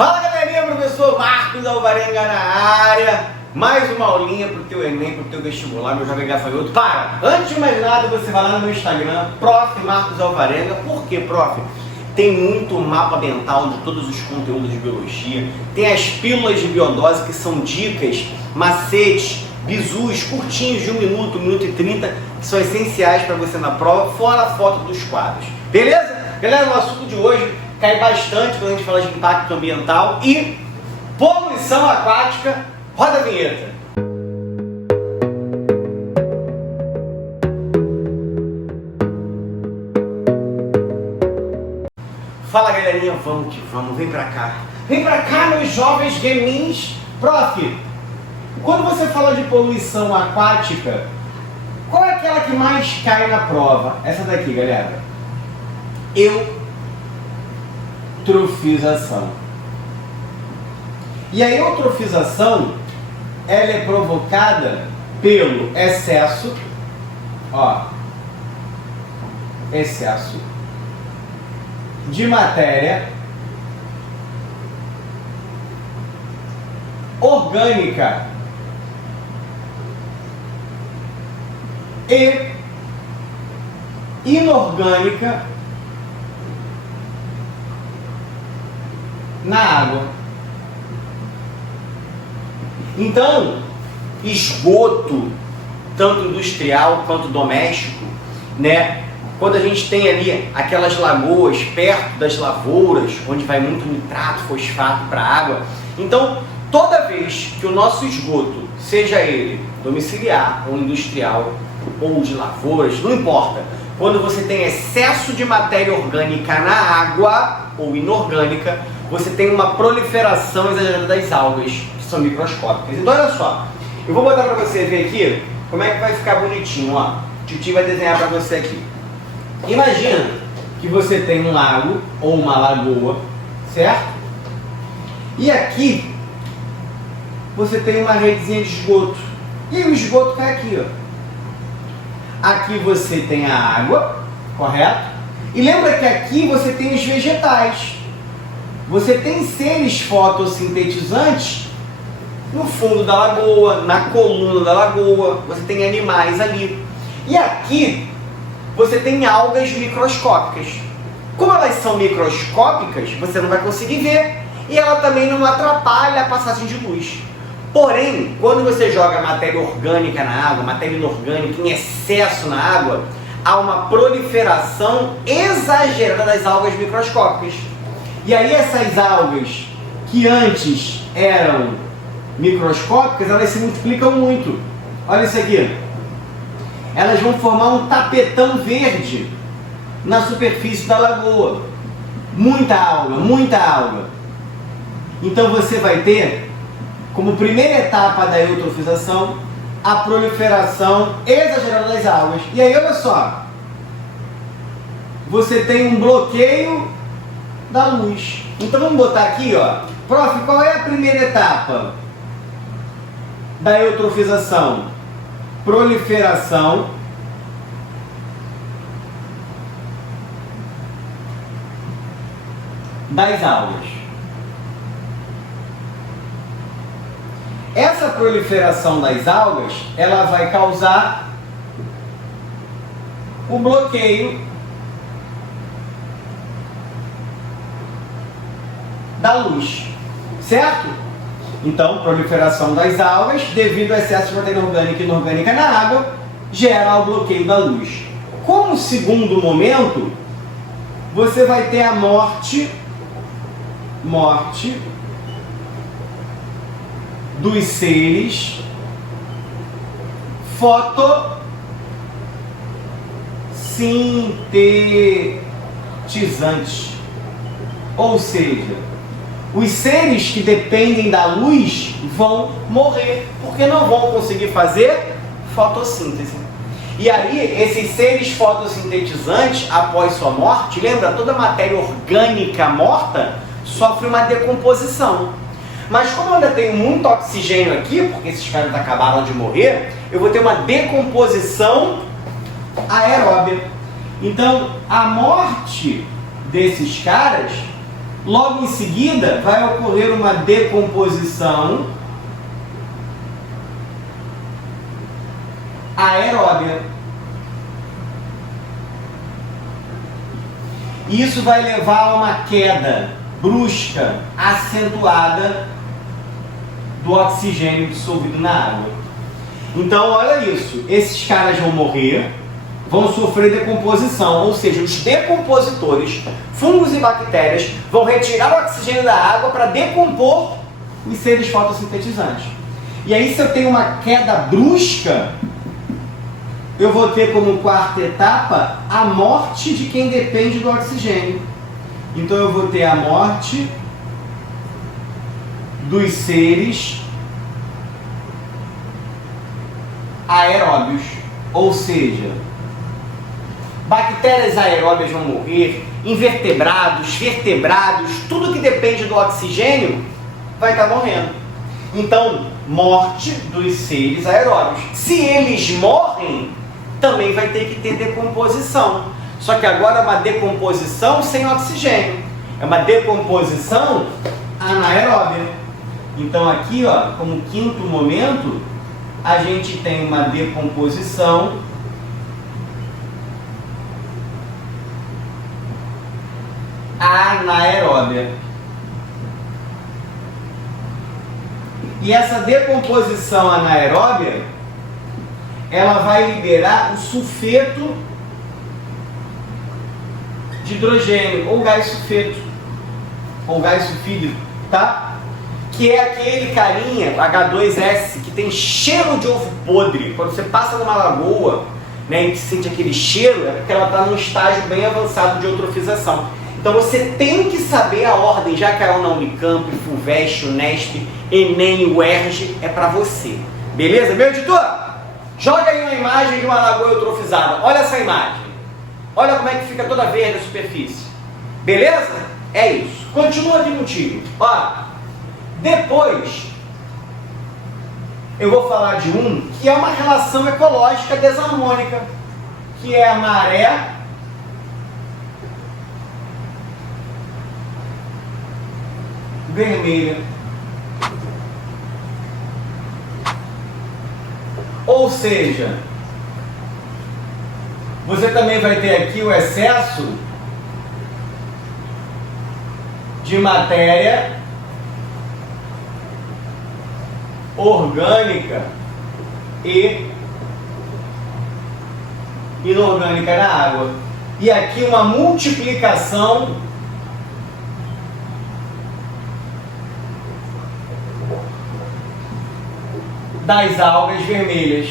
Fala galerinha, professor Marcos Alvarenga na área. Mais uma aulinha pro teu Enem, pro teu vestibular, meu jovem gafanhoto. Para! Antes de mais nada, você vai lá no meu Instagram, Prof. Marcos Alvarenga. Por que, prof? Tem muito mapa mental de todos os conteúdos de biologia. Tem as pílulas de biodose, que são dicas, macetes, bizus, curtinhos de 1 minuto, 1 minuto e 30, que são essenciais para você na prova, fora a foto dos quadros. Beleza? Galera, o assunto de hoje cai bastante quando a gente fala de impacto ambiental e poluição aquática. Roda a vinheta. Fala galerinha, vamos que vamos, vem pra cá. Vem pra cá, meus jovens gamins. Prof, quando você fala de poluição aquática, qual é aquela que mais cai na prova? Essa daqui, galera. Eutrofização. E a eutrofização, ela é provocada pelo excesso, excesso de matéria orgânica e inorgânica na água. Então, esgoto, tanto industrial quanto doméstico, né? Quando a gente tem ali aquelas lagoas perto das lavouras, onde vai muito nitrato, fosfato para a água, então toda vez que o nosso esgoto, seja ele domiciliar ou industrial ou de lavouras, não importa, quando você tem excesso de matéria orgânica na água ou inorgânica, você tem uma proliferação exagerada das algas, que são microscópicas. Então olha só, eu vou botar para você ver aqui como é que vai ficar bonitinho, ó. O Titi vai desenhar para você aqui. Imagina que você tem um lago ou uma lagoa, certo? E aqui você tem uma redezinha de esgoto. E o esgoto cai aqui, ó. Aqui você tem a água, correto? E lembra que aqui você tem os vegetais. Você tem seres fotossintetizantes no fundo da lagoa, na coluna da lagoa, você tem animais ali. E aqui você tem algas microscópicas. Como elas são microscópicas, você não vai conseguir ver e ela também não atrapalha a passagem de luz. Porém, quando você joga matéria orgânica na água, matéria inorgânica em excesso na água, há uma proliferação exagerada das algas microscópicas. E aí essas algas que antes eram microscópicas, elas se multiplicam muito. Olha isso aqui. Elas vão formar um tapetão verde na superfície da lagoa. Muita alga, muita alga. Então você vai ter, como primeira etapa da eutrofização, a proliferação exagerada das algas. E aí olha só, você tem um bloqueio da luz. Então vamos botar aqui, ó. Prof, qual é a primeira etapa da eutrofização? Proliferação das algas. Essa proliferação das algas, ela vai causar o bloqueio da luz, certo? Então, proliferação das algas, devido ao excesso de matéria orgânica e inorgânica na água, gera o bloqueio da luz. Como segundo momento, você vai ter a morte dos seres fotossintetizantes. Ou seja, os seres que dependem da luz vão morrer, porque não vão conseguir fazer fotossíntese. E aí, esses seres fotossintetizantes, após sua morte, lembra, toda matéria orgânica morta sofre uma decomposição. Mas como eu ainda tenho muito oxigênio aqui, porque esses caras acabaram de morrer, eu vou ter uma decomposição aeróbia. Então, a morte desses caras Logo em seguida, vai ocorrer uma decomposição aeróbia. Isso vai levar a uma queda brusca, acentuada do oxigênio dissolvido na água. Então, olha isso, esses caras vão morrer, vão sofrer decomposição, ou seja, os decompositores, fungos e bactérias, vão retirar o oxigênio da água para decompor os seres fotossintetizantes. E aí, se eu tenho uma queda brusca, eu vou ter como quarta etapa a morte de quem depende do oxigênio. Então eu vou ter a morte dos seres aeróbios, ou seja, bactérias aeróbias vão morrer, invertebrados, vertebrados, tudo que depende do oxigênio vai estar morrendo. Então, morte dos seres aeróbios. Se eles morrem, também vai ter que ter decomposição. Só que agora é uma decomposição sem oxigênio. É uma decomposição anaeróbia. Então aqui, ó, como quinto momento, a gente tem uma decomposição anaeróbia. E essa decomposição anaeróbia, ela vai liberar o sulfeto de hidrogênio, ou gás sulfeto, ou gás sulfídrico, tá? Que é aquele carinha, H2S, que tem cheiro de ovo podre. Quando você passa numa lagoa, né, e sente aquele cheiro, é porque ela está num estágio bem avançado de eutrofização. Então você tem que saber a ordem, já caiu na Unicamp, FUVEST, Unesp, Enem, UERJ, é para você. Beleza, meu editor? Joga aí uma imagem de uma lagoa eutrofizada. Olha essa imagem. Olha como é que fica toda verde a superfície. Beleza? É isso. Continua aqui contigo. Ó, depois eu vou falar de um que é uma relação ecológica desarmônica, que é a maré vermelha. Ou seja, você também vai ter aqui o excesso de matéria orgânica e inorgânica na água. E aqui uma multiplicação das algas vermelhas.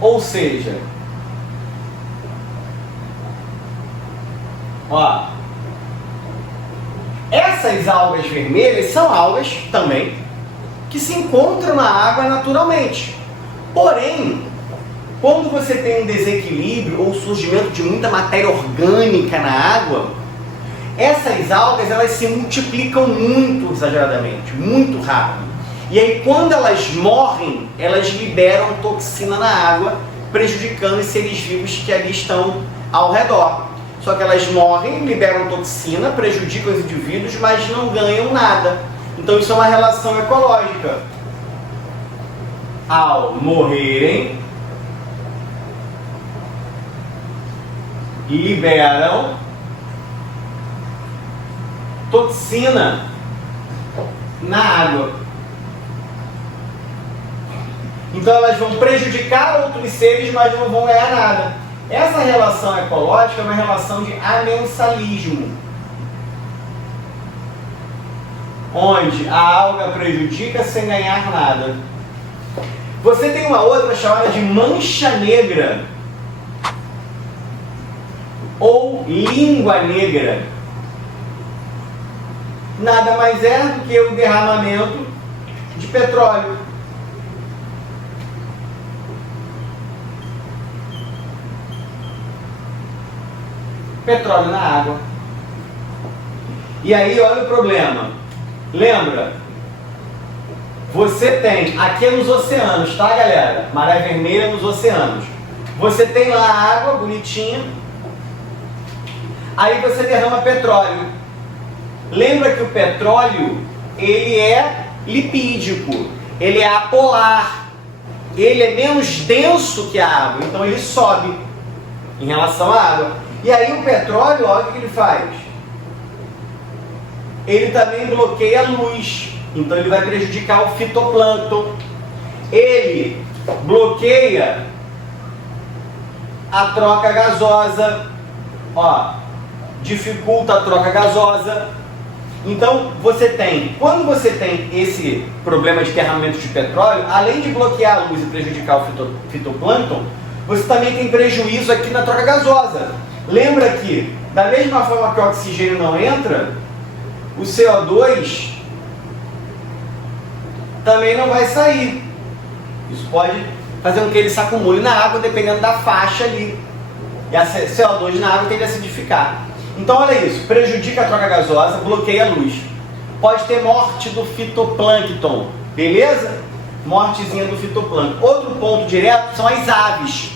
Ou seja, ó, essas algas vermelhas são algas também que se encontram na água naturalmente. Porém, quando você tem um desequilíbrio ou surgimento de muita matéria orgânica na água, essas algas elas se multiplicam muito exageradamente, muito rápido. E aí quando elas morrem, elas liberam toxina na água, prejudicando os seres vivos que ali estão ao redor. Só que elas morrem, liberam toxina, prejudicam os indivíduos, mas não ganham nada. Então isso é uma relação ecológica. Ao morrerem, liberam toxina na água. Então elas vão prejudicar outros seres, mas não vão ganhar nada. Essa relação ecológica é uma relação de amensalismo, onde a alga prejudica sem ganhar nada. Você tem uma outra chamada de mancha negra, ou língua negra. Nada mais é do que o derramamento de petróleo. Petróleo na água. E aí olha o problema. Lembra? Você tem, aqui é nos oceanos, tá galera? Maré vermelha nos oceanos. Você tem lá a água bonitinha. Aí você derrama petróleo. Lembra que o petróleo, ele é lipídico, ele é apolar, ele é menos denso que a água, então ele sobe em relação à água. E aí o petróleo, olha o que ele faz. Ele também bloqueia a luz, então ele vai prejudicar o fitoplâncton. Ele bloqueia a troca gasosa, ó, dificulta a troca gasosa. Então quando você tem esse problema de derramamento de petróleo, além de bloquear a luz e prejudicar o fitoplâncton, você também tem prejuízo aqui na troca gasosa. Lembra que, da mesma forma que o oxigênio não entra, o CO2 também não vai sair. Isso pode fazer com que ele se acumule na água, dependendo da faixa ali. E a CO2 na água tende a acidificar. Então olha isso, prejudica a troca gasosa, bloqueia a luz. Pode ter morte do fitoplâncton, beleza? Mortezinha do fitoplâncton. Outro ponto direto são as aves.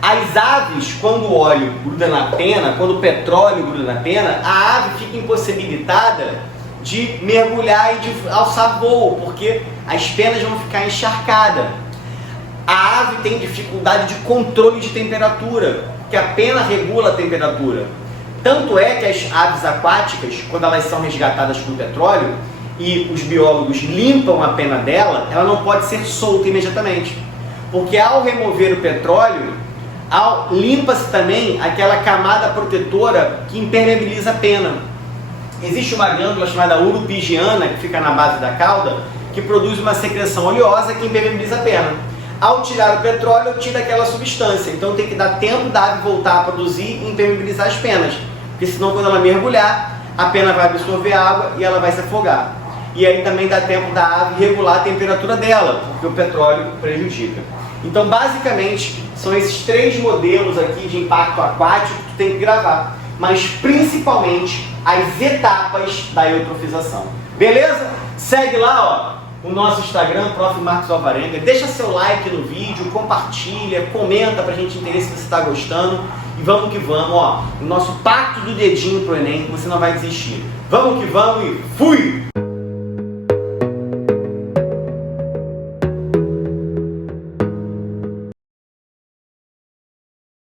As aves, quando o óleo gruda na pena, quando o petróleo gruda na pena, a ave fica impossibilitada de mergulhar e de alçar voo, porque as penas vão ficar encharcadas. A ave tem dificuldade de controle de temperatura, porque a pena regula a temperatura. Tanto é que as aves aquáticas, quando elas são resgatadas com petróleo e os biólogos limpam a pena dela, ela não pode ser solta imediatamente. Porque ao remover o petróleo, limpa-se também aquela camada protetora que impermeabiliza a pena. Existe uma glândula chamada uropigiana, que fica na base da cauda, que produz uma secreção oleosa que impermeabiliza a pena. Ao tirar o petróleo, tira aquela substância. Então tem que dar tempo da ave voltar a produzir e impermeabilizar as penas. Porque senão, quando ela mergulhar, a pena vai absorver água e ela vai se afogar. E aí também dá tempo da ave regular a temperatura dela, porque o petróleo prejudica. Então, basicamente, são esses 3 modelos aqui de impacto aquático que tu tem que gravar. Mas, principalmente, as etapas da eutrofização. Beleza? Segue lá, ó, o nosso Instagram, Prof. Marcos Alvarenga. Deixa seu like no vídeo, compartilha, comenta pra gente entender se você está gostando. E vamos que vamos, ó. O nosso pacto do dedinho pro Enem, você não vai desistir. Vamos que vamos e fui!